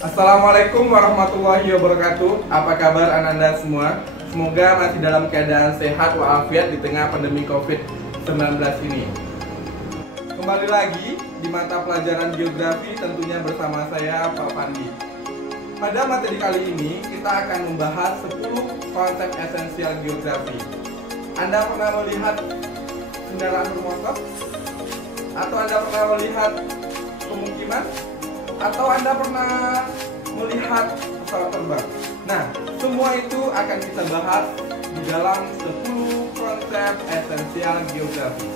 Assalamualaikum warahmatullahi wabarakatuh. Apa kabar Ananda semua? Semoga masih dalam keadaan sehat walafiat di tengah pandemi COVID-19 ini. Kembali lagi di mata pelajaran geografi tentunya bersama saya Pak Pandi. Pada materi kali ini kita akan membahas 10 konsep esensial geografi. Anda pernah melihat kendaraan bermotor? Atau Anda pernah melihat pemukiman? Atau Anda pernah melihat pesawat terbang? Nah, semua itu akan kita bahas di dalam 10 konsep esensial geografi.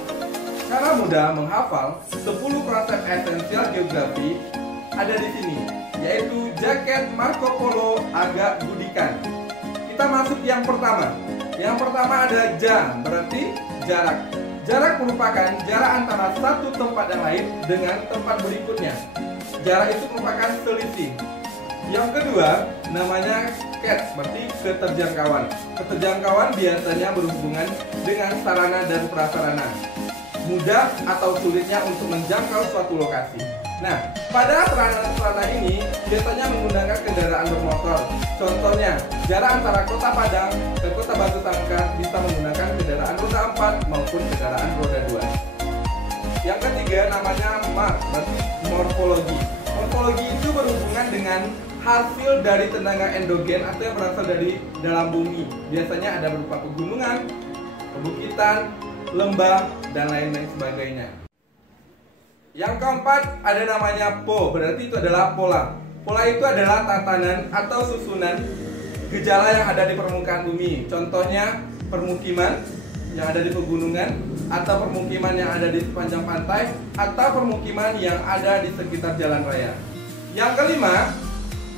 Cara mudah menghafal 10 konsep esensial geografi ada di sini, yaitu jaket Marco Polo agak budikan. Kita masuk yang pertama. Yang pertama ada jam, berarti jarak. Jarak merupakan jarak antara satu tempat yang lain dengan tempat berikutnya. Jarak itu merupakan selisih. Yang kedua namanya catch, berarti keterjangkauan. Keterjangkauan biasanya berhubungan dengan sarana dan prasarana. Mudah atau sulitnya untuk menjangkau suatu lokasi. Nah, pada sarana ini biasanya menggunakan kendaraan bermotor. Contohnya, jarak antara Kota Padang ke Kota Batu Sangkar bisa menggunakan kendaraan roda 4 maupun kendaraan roda 2. Yang ketiga namanya mark, berarti morfologi. Morfologi itu berhubungan dengan hasil dari tenaga endogen atau yang berasal dari dalam bumi. Biasanya ada berupa pegunungan, perbukitan, lembah, dan lain-lain sebagainya. Yang keempat ada namanya po, berarti itu adalah pola. Pola itu adalah tatanan atau susunan gejala yang ada di permukaan bumi. Contohnya permukiman yang ada di pegunungan, atau permukiman yang ada di sepanjang pantai, atau permukiman yang ada di sekitar jalan raya. Yang kelima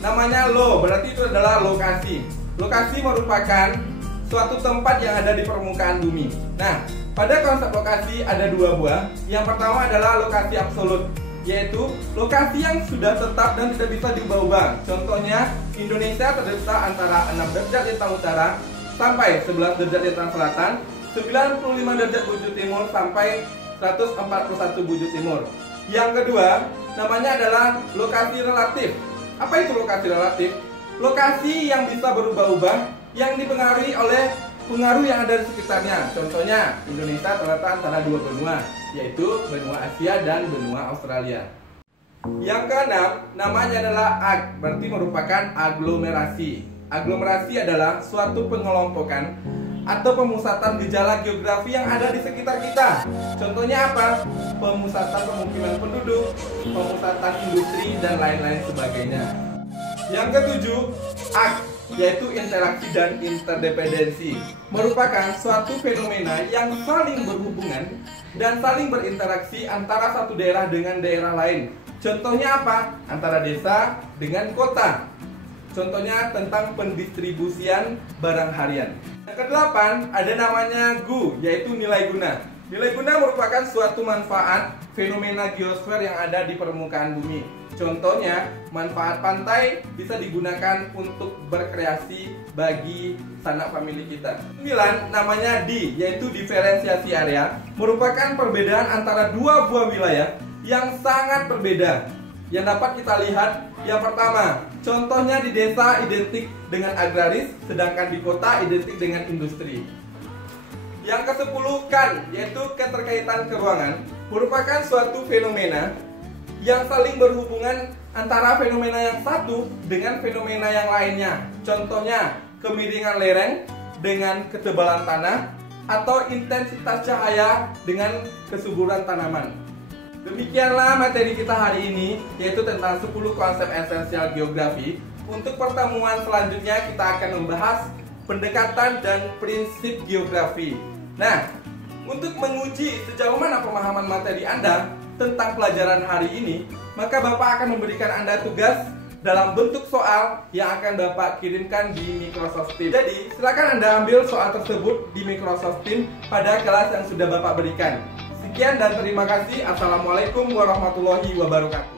namanya lo, berarti itu adalah lokasi. Lokasi merupakan suatu tempat yang ada di permukaan bumi. Nah, pada konsep lokasi ada dua buah. Yang pertama adalah lokasi absolut, yaitu lokasi yang sudah tetap dan tidak bisa diubah-ubah. Contohnya Indonesia terletak antara 6 derajat lintang utara sampai 11 derajat lintang selatan, 95 derajat bujur timur sampai 141 bujur timur. Yang kedua namanya adalah lokasi relatif. Apa itu lokasi relatif? Lokasi yang bisa berubah-ubah, yang dipengaruhi oleh pengaruh yang ada di sekitarnya. Contohnya Indonesia terletak antara dua benua, yaitu benua Asia dan benua Australia. Yang keenam namanya adalah ag, berarti merupakan aglomerasi. Aglomerasi adalah suatu pengelompokan atau pemusatan gejala geografi yang ada di sekitar kita. Contohnya apa? Pemusatan pemukiman penduduk, pemusatan industri, dan lain-lain sebagainya. Yang ketujuh, ag, yaitu interaksi dan interdependensi. Merupakan suatu fenomena yang saling berhubungan dan saling berinteraksi antara satu daerah dengan daerah lain. Contohnya apa? Antara desa dengan kota. Contohnya tentang pendistribusian barang harian. Yang kedelapan ada namanya GU, yaitu nilai guna. Nilai guna merupakan suatu manfaat fenomena geosfer yang ada di permukaan bumi. Contohnya, manfaat pantai bisa digunakan untuk berkreasi bagi sanak famili kita. 9 namanya D, yaitu diferensiasi area. Merupakan perbedaan antara dua buah wilayah yang sangat berbeda, yang dapat kita lihat. Yang pertama, contohnya di desa identik dengan agraris, sedangkan di kota identik dengan industri. Yang ke-10 kan, yaitu keterkaitan keuangan, merupakan suatu fenomena yang saling berhubungan antara fenomena yang satu dengan fenomena yang lainnya. Contohnya kemiringan lereng dengan ketebalan tanah, atau intensitas cahaya dengan kesuburan tanaman. Demikianlah materi kita hari ini, yaitu tentang 10 konsep esensial geografi. Untuk pertemuan selanjutnya kita akan membahas pendekatan dan prinsip geografi. Nah, untuk menguji sejauh mana pemahaman materi Anda tentang pelajaran hari ini, maka Bapak akan memberikan Anda tugas dalam bentuk soal yang akan Bapak kirimkan di Microsoft Teams. Jadi, silakan Anda ambil soal tersebut di Microsoft Teams pada kelas yang sudah Bapak berikan. Sekian dan terima kasih. Assalamualaikum warahmatullahi wabarakatuh.